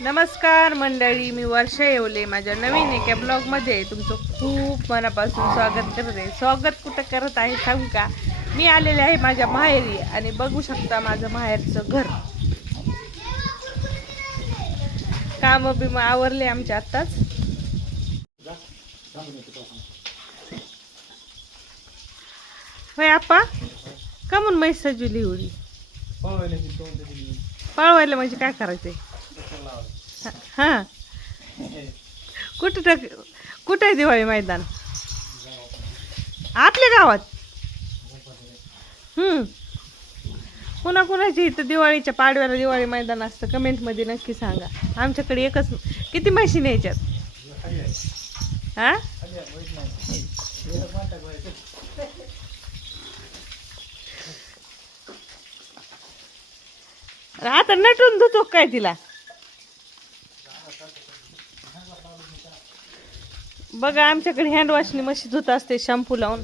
नमस्कार मंडळी मी वर्षा येवले. माझ्या नवीन एका ब्लॉगमध्ये तुमचं खूप मनापासून स्वागत करते. स्वागत कुठं करत आहे सांगू का? मी आलेले आहे माझ्या माहेरी आणि बघू शकता माझं माहेरचं घर. काम बिम आवरले आमच्या आत्ताच. होय आप्पा? का म्हणून म्हैस सजवली एवढी पळवायला म्हणजे काय करायचंय? हा. कुठं टाक कुठं आहे दिवाळी मैदान? आपल्या गावात? कुणा कुणाची इथं दिवाळीच्या पाडव्याला दिवाळी मैदान असतं? कमेंटमध्ये नक्की सांगा. आमच्याकडे एकच किती मशीन याच्यात? हा? आता नटून धुतो काय तिला? बघा आमच्याकडे हँडवॉशनी मशी धुत असते शॅम्पू लावून.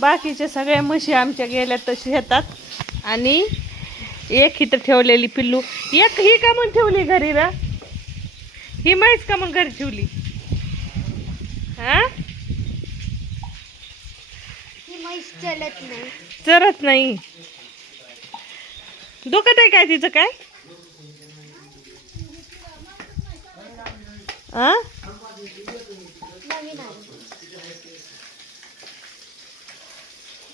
बाकीच्या सगळ्या म्हशी आमच्या गेल्या तशी येतात. आणि एक इथं ठेवलेली पिल्लू. एक ही का म्हणून ठेवली घरी रा? ही म्हैस का म्हणून घरी ठेवली? हा? ही म्हैस चलत नाही. चरत नाही. दुखत आहे काय तिचं काय? आ नवीन आहे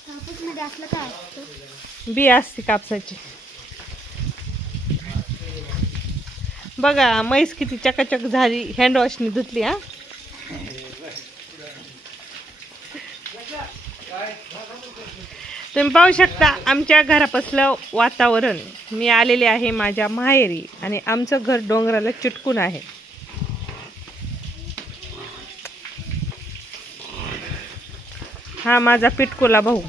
कापूस मध्ये असलं काय असतं? बी असते कापसाची. बघा म्हैस किती चकाचक झाली हँड वॉशनी धुतली हा. तुम्ही पाहू शकता आमच्या घरापासलं वातावरण. मी आलेले आहे माझ्या माहेरी आणि आमचं घर डोंगराला चिटकून आहे. हा माझा पिटकोला भाऊ.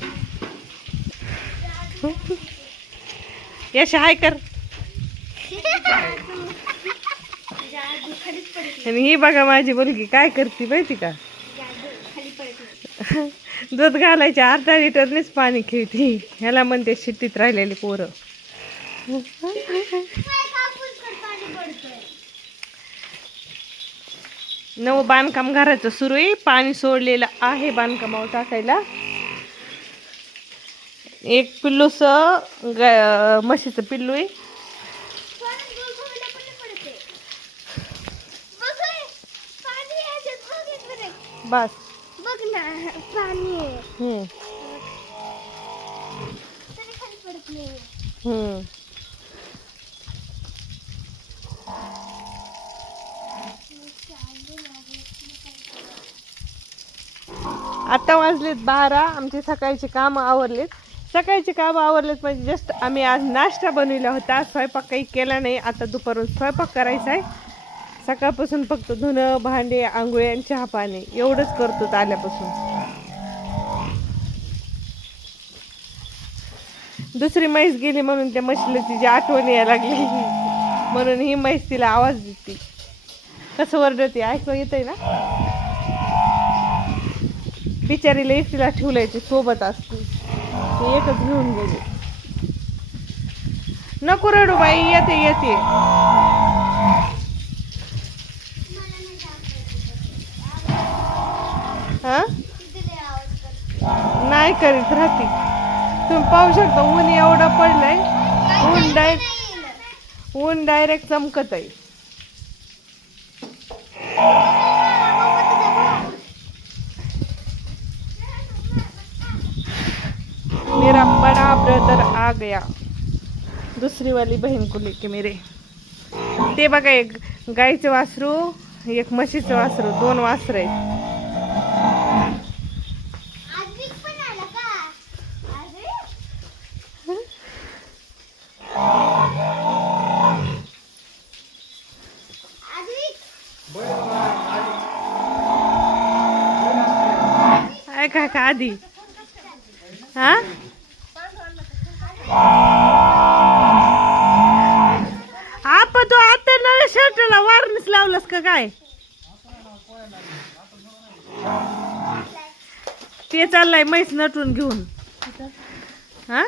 यश हाय कर. आणि ही बघा माझी मुलगी काय करते माहिती का? दूध घालायच्या अर्धा लिटरनेच पाणी खेळती. ह्याला म्हणते शिट्टीत राहिलेली पोरं. कापूस नवं बांधकाम घराचं सुरू आहे. पाणी सोडलेलं आहे बांधकामावर टाकायला. एक पिल्लूस ग म्हशीचं पिल्लू आहे. बस. बघ ना पाणी हम्म, आता वाजलेत बारा आमचे सकाळचे कामं आवरलेत. सकाळचे काम आवरलेच पाहिजे. जस्ट आम्ही आज नाश्ता बनविला होता. स्वयंपाक काही केला नाही. आता दुपारून स्वयंपाक करायचा आहे. सकाळपासून फक्त धुणं भांडे आंघोळी आणि चहा पाणी. एवढंच करतो आल्यापासून. दुसरी म्हैस गेली म्हणून त्या म्हशीला तिची आठवण यायला लागली. म्हणून ही म्हैस तिला आवाज देते. कसं वरडते ऐकू येतंय ना? बिचारीला एकटीला ठेवलंय ती सोबत असते. एकच घेऊन गेले. नको रडू बाई येते येते. हा? नाही करीत राहते. तुम्ही पाहू शकता ऊन एवढं पडलंय. ऊन डायरेक्ट ऊन डायरेक्ट चमकत आहे आ गया दुसरी वाली बहीण को लेके मेरे. ते बघा एक गाईचं वासरू एक म्हशीचं वासरू दोन वासर. आहेत ऐका काय का आधी. हा? आपण तू आता नव्या शर्टला वारनेस लावलंस का काय? ते चाललंय म्हैस नटून घेऊन. हा?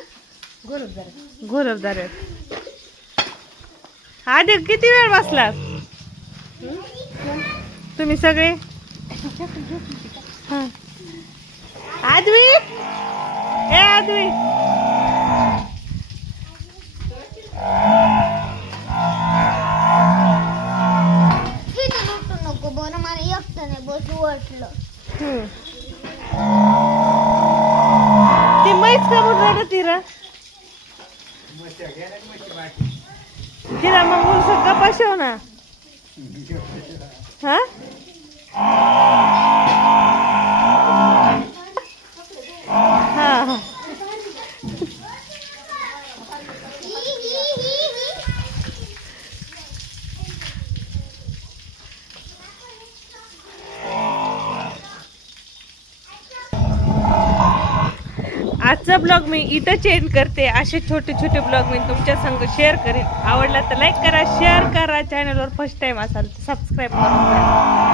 गोरबदार. आधी किती वेळ बसलात तुम्ही सगळे? आदवी? ए आदवी. वाटलं. ती म्हैस का म्हणून रडती र? तिला मग उलस गप्पा शेव ना हा? आजचा ब्लॉग मी इथं चेंज करते. असे छोटे छोटे ब्लॉग मी तुमच्या संग शेअर करेन. आवडला तर लाईक करा शेअर करा. चॅनलवर फर्स्ट टाइम असाल तर सबस्क्राईब करा